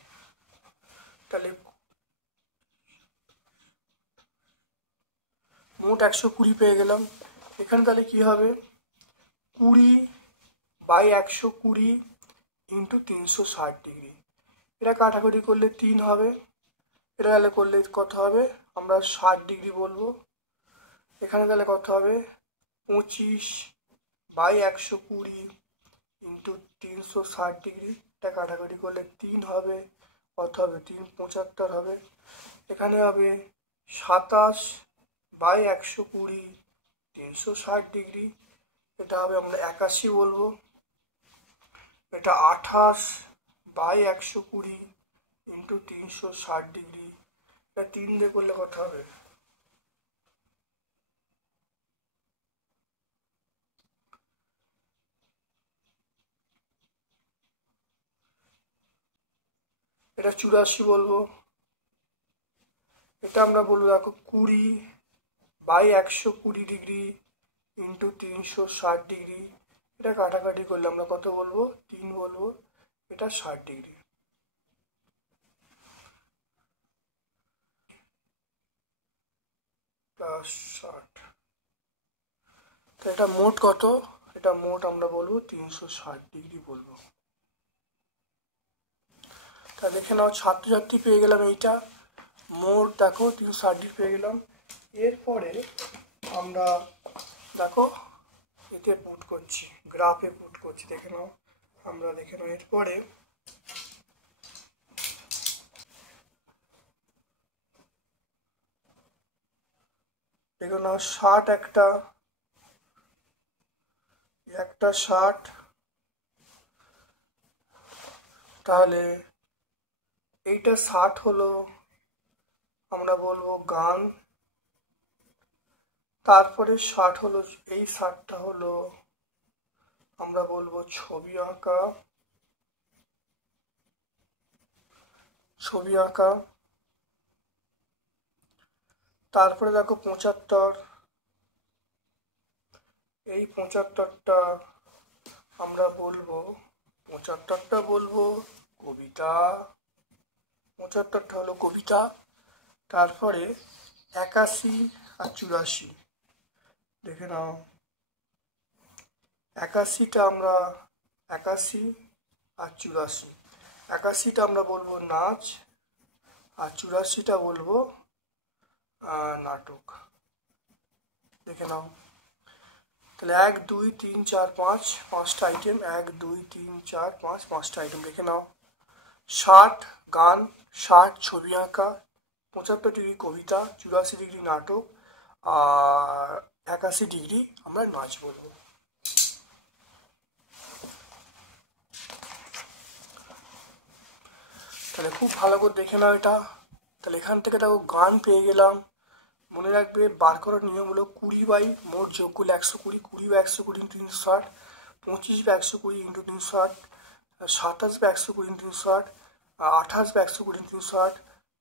তাহলে মোট 120 পেয়ে গেলাম। এখানে তাহলে কি হবে, 20/120 ইন্টু 360 ডিগ্রি, এটা কাটাকুটি করলে 3 হবে, এটা তাহলে করলে কত হবে, আমরা 60 ডিগ্রি বলবো। এখানে তাহলে কত হবে, 25/120 ইন্টু 360 ডিগ্রি, এটা কাটাকুটি করলে 3 হবে, কত হবে 3×75 হবে। এখানে হবে 27/120 360 ডিগ্রি, এটা হবে আমরা 81 বলবো। এটা 28/120 ইন্টু 360 ডিগ্রি, এটা 3 দিয়ে করলে কত হবে, এটা 84 বলবো। এটা আমরা বলবো দেখো 20/120 ডিগ্রি ইন্টু 360 ডিগ্রি, এটা কাটাকাটি করলে আমরা কত বলবো, 3 বলবো, এটা 60 ডিগ্রি। +60, তো এটা মোট কত, এটা মোট আমরা বলবো 360 ডিগ্রি বলবো। তা দেখে নাও ছাত্রছাত্রী পেয়ে গেলাম এইটা, মোট দেখো 360 পেয়ে গেলাম। এরপরে আমরা দেখো এতে পুট করছি, গ্রাফে পুট করছি, দেখে নাও, আমরা দেখে নাও এরপরে দেখো না 60, একটা 60, তাহলে এইটা 60 হলো আমরা বলবো গান, তারপরে 60 হলো, এই 60টা হলো আমরা বলবো ছবি আঁকা, ছবি আঁকা। তারপরে দেখো 75, এই 75টা আমরা বলবো, 75টা বলবো কবিতা, 75টা হলো কবিতা। তারপরে 81 আর 84 দেখে নাও। 81টা আমরা, 81 আর 84, 81টা আমরা বলবো নাচ আর 84টা বলবো নাটক। দেখে নাও। তাহলে 1 2 3 4 5, 5টা আইটেম, 1 2 3 4 5, 5টা আইটেম দেখে নাও। 60 গান, 60 ছবি আঁকা, 75 ডিগ্রি কবিতা, 84 ডিগ্রি নাটক, আর 81 ডিগ্রি আমরা নাচ বলবো। তাহলে খুব ভালো করে দেখে নাও এটা। তাহলে এখান থেকে দেখো গান পেয়ে গেলাম। মনে রাখবে বার করার নিয়ম হলো 20 বাই মোট যোগ করলে 120, 20 বা 120 × 360, 25 বা 120 × 360, 27 বা 120 × 360, 28 বা 120 × 360,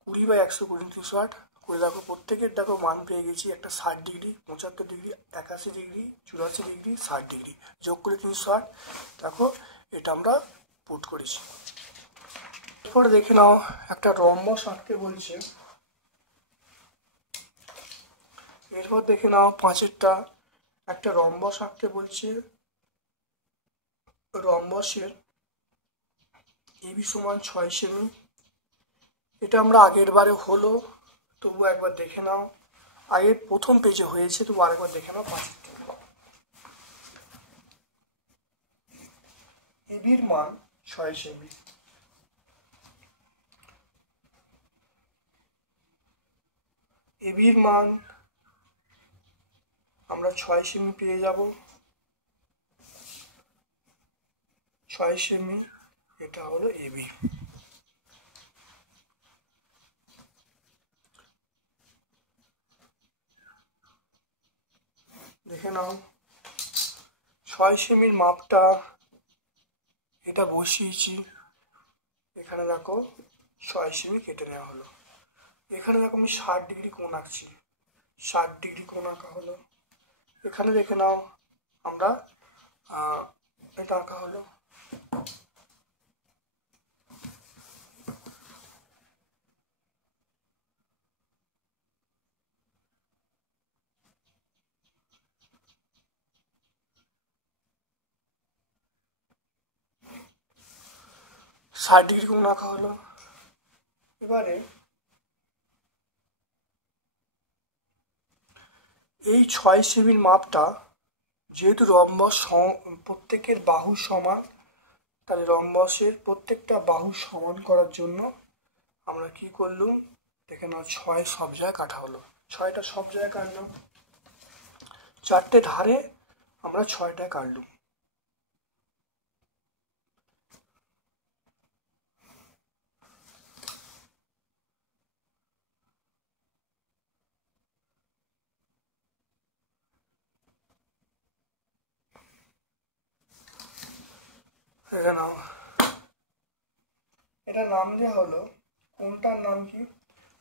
20 বা 120 × 360 করে দেখো। প্রত্যেকের দেখো মান পেয়ে গেছি। একটা 60 degree, 75 degree, 81 degree, 84 degree, 60 degree, যোগ করে 360। দেখো এটা আমরা পুট করেছি। এরপরে দেখে নাও একটা রম্বস আঁকতে বলছে। এরপর দেখে নাও 5এরটা, একটা রম্বস আঁকতে বলছে। রম্বসের এবি সমান 6 সেমি। এটা আমরা আগের বারে হলো, তবু একবার দেখে নাও। আগের প্রথম পেজে হয়েছে, তবু আরেকবার দেখে নাও। 5এরটা এবির মান 6 সেমি। এবির মান আমরা 6 সেমি পেয়ে যাব। 6 সেমি, এটা হলো এবি। দেখে নাও 6 সেমির মাপটা এটা বসিয়েছি। এখানে দেখো 6 সেমি কেটে নেওয়া হলো। এখানে দেখো আমি 60 ডিগ্রি কোণ আঁকছি, 60 ডিগ্রি কোণ আঁকা হলো। এখানে দেখে নাও আমরা এটা আঁকা হলো। ষাট ডিগ্রি কোণ আঁকা হলো। এবারে এই 6 সেমির মাপটা, যেহেতু রম্বস প্রত্যেকের বাহু সমান, তাহলে রম্বসের প্রত্যেকটা বাহু সমান করার জন্য আমরা কি করলুম, দেখে নাও 6 সব জায়গায় কাটা হলো। 6টা সব জায়গায় কাটলাম। 4টে ধারে আমরা 6টায় কাটলুম। দেখে নাও এটা নাম দেওয়া হলো, কোনটার নাম কি,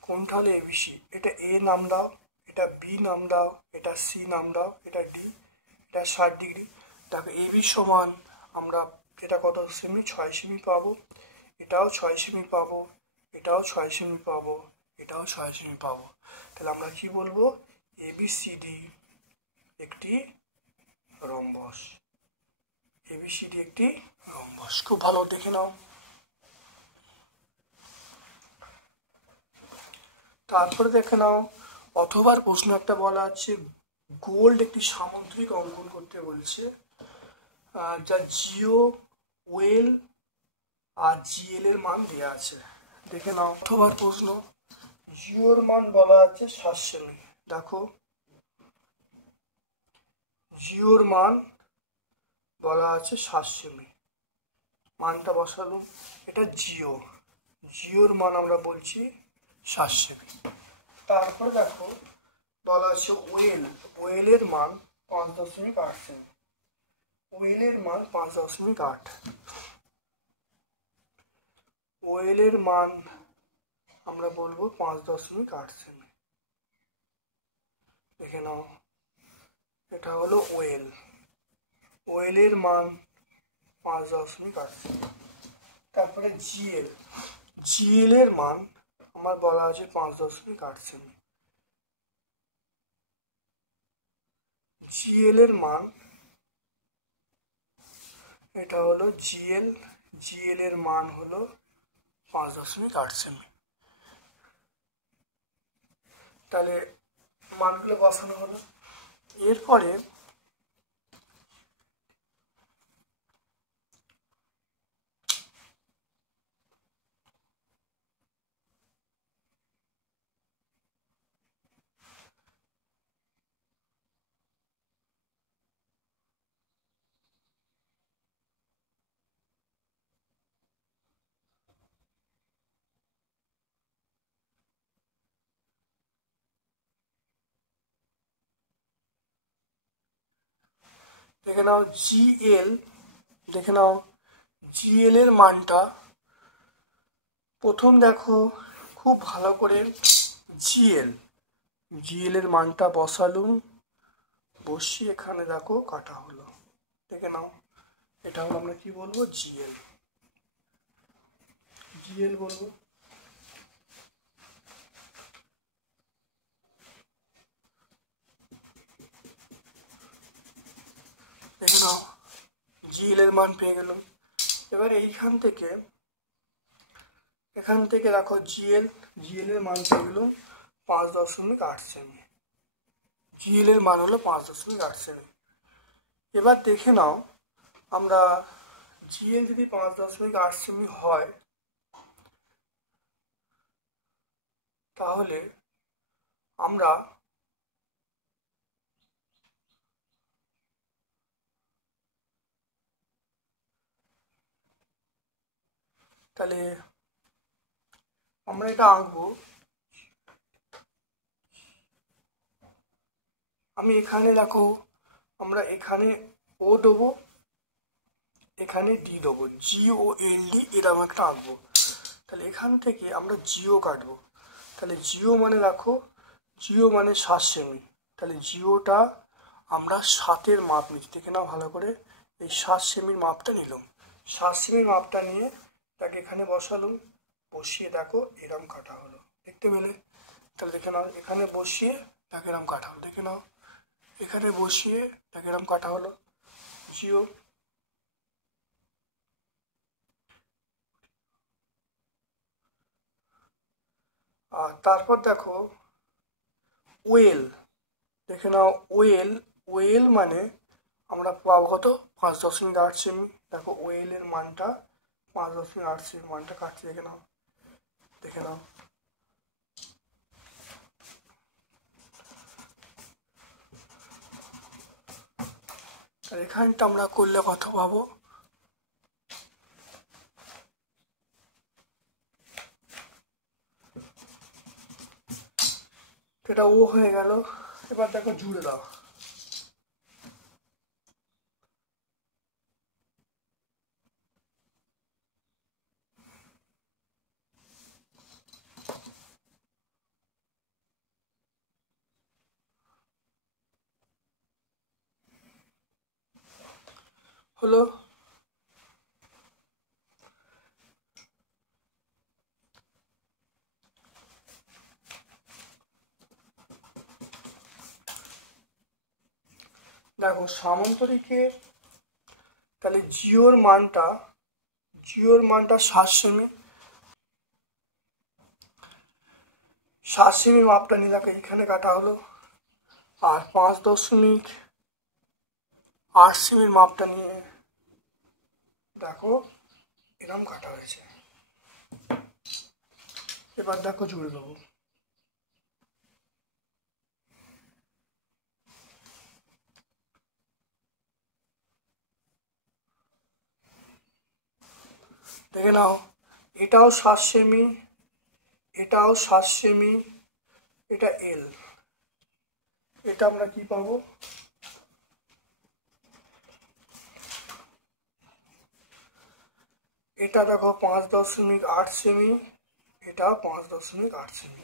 কোনটা হলো এবিসি। এটা এ নাম দাও, এটা বি নাম দাও, এটা সি নাম দাও, এটা ডি, এটা 60 ডিগ্রি। দেখো এবি সমান আমরা এটা কত সেমি, 6 সেমি পাবো। এটাও 6 সেমি পাবো, এটাও 6 সেমি পাবো, এটাও 6 সেমি পাবো। তাহলে আমরা কি বলবো, এবিসিডি একটি রম্বস। এবিসিডি একটি রম্বস। খুব ভালো দেখে নাও। তারপরে দেখে নাও অথবার প্রশ্ন একটা বলা আছে, গোল্ড একটি সামুদ্রিক অঙ্কন করতে বলছে, যা জিও, ওয়েল আর জিএল এর মান দেওয়া আছে। দেখে নাও অথবার প্রশ্ন, জিওর মান বলা আছে 7 সেমি। দেখো জিওর মান বলা আছে 7 সেমি, মানটা বসালো। এটা জিও, জিওর মান আমরা বলছি 7 সেমি। তারপরে দেখো বলা আছে ওয়েল, ওয়েলের মান 5.8 সেমি। ওয়েলের মান 5.8। ওয়েলের মান আমরা বলবো 5.8 সেমি। দেখে নাও, এটা হলো ওয়েল, ওয়েলের মান 5.8 সেমি। তারপরে জিএল, জিএল এর মান আমার বলা আছে 5.8 সেমি। জিএল এর মান, এটা হলো জিএল, জিএল এর মান হলো 5.8 সেমি। তাহলে মানগুলো বসানো হলো। এরপরে দেখে নাও জিএল, দেখে নাও জিএল এর মানটা প্রথম দেখো খুব ভালো করে, জিএল, জিএল এর মানটা বসালুম, বসিয়ে এখানে দেখো কাটা হলো। দেখে নাও, এটা হলো আমরা কি বলবো, জিএল, জিএল বলবো। দেখে নাও জিএল এর মান পেয়ে গেলাম। এবার এইখান থেকে, এখান থেকে দেখো জিএল, জিএল এর মান পেয়ে গেলাম 5.8 সেমি, জিএল এর মান হলো 5.8 সেমি। এবার দেখে নাও, আমরা জিএল যদি 5.8 সেমি হয়, তাহলে আমরা তাহলে আমরা এটা আঁকবো। আমি এখানে দেখো, আমরা এখানে ও দেবো, এখানে ডি দেবো, GOLD এরকম একটা আঁকবো। তাহলে এখান থেকে আমরা জিও কাটবো। তাহলে জিও মানে দেখো, জিও মানে 7 সেমি। তাহলে জিওটা আমরা 7-এর মাপ নিচ্ছি। দেখে নাও ভালো করে, এই 7 সেমির মাপটা নিলাম। 7 সেমির মাপটা নিয়ে তাকে এখানে বসালুম, বসিয়ে দেখো এরম কাটা হলো, দেখতে পেলে? তাহলে দেখে নাও, এখানে বসিয়ে তাকে এরম কাটা হলো, দেখে নাও, এখানে বসিয়ে তাকে এরম কাটা হলো, জিও। আর তারপর দেখো ওয়েল, দেখে নাও ওয়েল, ওয়েল মানে আমরা পাবো কত, 5.8 সেমি। দেখো ওয়েল এর মানটা 5.8 সেমি, মানটা কাটছি, দেখে নাও, দেখে নাও। আর এখানটা আমরা করলে কত পাবো, এটা ও হয়ে গেল। এবার দেখো জুড়ে দাও, হলো। দেখো সামান্তরিকের, তাহলে জিওর মানটা, জিওর মানটা 7 সেমি, 7 সেমির মাপটা নিয়ে দেখো এখানে কাটা হলো। আর 5.8 সেমির মাপটা নিয়ে দেখো এরম কাটা হয়েছে। এবার দেখো জুড়ে দেবো, দেখে নাও, এটাও 7 সেমি, এটাও 7 সেমি, এটা এল, এটা আমরা কি পাবো, এটা দেখো 5.8 সেমি, এটা 5.8 সেমি।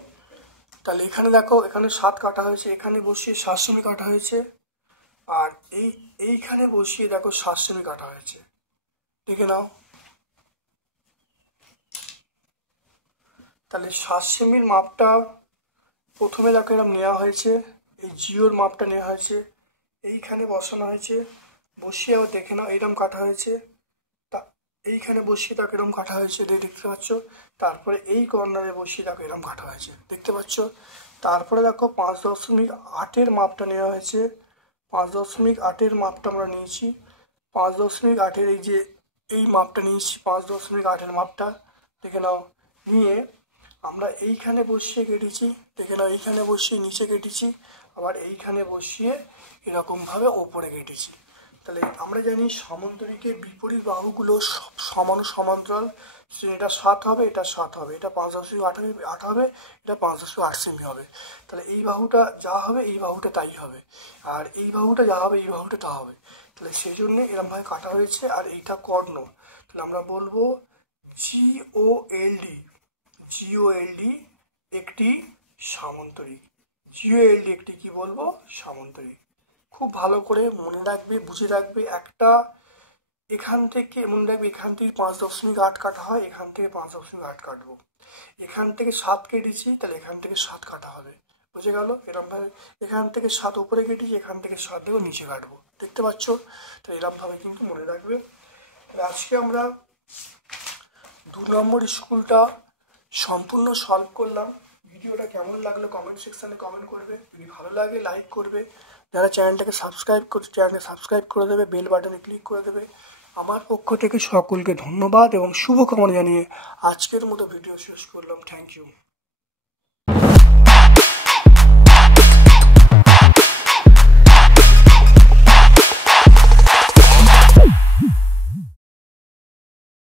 তাহলে এখানে দেখো, এখানে 7 কাটা হয়েছে, এখানে বসিয়ে 7 সেমি কাটা হয়েছে, আর এইখানে বসিয়ে দেখো 7 সেমি কাটা হয়েছে। দেখে নাও। তাহলে 7 সেমির মাপটা প্রথমে দেখো এরকম নেওয়া হয়েছে, এই জিওর মাপটা নেওয়া হয়েছে, এইখানে বসানো হয়েছে, বসিয়ে আবার দেখে নাও এরকম কাটা হয়েছে, তা এইখানে বসিয়ে দেখো এরকম কাটা হয়েছে, দেখতে পাচ্ছ। তারপরে এই কর্নারে বসিয়ে দেখো এরকম কাটা হয়েছে, দেখতে পাচ্ছ। তারপরে দেখো 5.8 মাপটা নেওয়া হয়েছে, 5.8 মাপটা আমরা নিয়েছি, 5.8 এই মাপটা নিয়েছি, 5.8 মাপটা দেখে নাও। নিয়ে আমরা এইখানে বসিয়ে কেটেছি, দেখে নাও, এইখানে বসিয়ে নিচে কেটেছি, আবার এইখানে বসিয়ে এরকমভাবে ওপরে কেটেছি। তাহলে আমরা জানি সামন্তরিকের বিপরীত বাহুগুলো সমান্তরাল, এটা 7 হবে, এটা 7 হবে, এটা 5.8 হবে, এটা 5.8 সেমি হবে। তাহলে এই বাহুটা যা হবে এই বাহুটা তাই হবে, আর এই বাহুটা যা হবে এই বাহুটা তা হবে। তাহলে সেই জন্য এরকমভাবে কাটা হয়েছে। আর এইটা কর্ণ, তাহলে আমরা বলবো জিওএলডি একটি সামন্তরিক। জিওএলডি একটি কি বলবো? সামন্তরিক। খুব ভালো করে মনে রাখবে, বুঝে রাখবে। একটা এখান থেকে মনে রাখবে, এখান থেকে 5.8 কাটা হয়, এখান থেকে 5.8 কাটবো, এখান থেকে 7 কেটেছি, তাহলে এখান থেকে 7 কাটা হবে, বুঝে গেল? এরকমভাবে এখান থেকে 7 উপরে কেটেছি, এখান থেকে 7 দেখো নিচে কাটবো, দেখতে পাচ্ছ? তো এরকমভাবে কিন্তু মনে রাখবে। আজকে আমরা 2 নম্বর স্কুলটা সম্পূর্ণ সলভ করলাম। ভিডিওটা কেমন লাগলো কমেন্ট সেকশানে কমেন্ট করবে, যদি ভালো লাগে লাইক করবে, যারা চ্যানেলটাকে সাবস্ক্রাইব করছে চ্যানেলকে সাবস্ক্রাইব করে দেবে, বেল বাটনে ক্লিক করে দেবে। আমার পক্ষ থেকে সকলকে ধন্যবাদ এবং শুভকামনা জানিয়ে আজকের মতো ভিডিও শেষ করলাম। Thank you.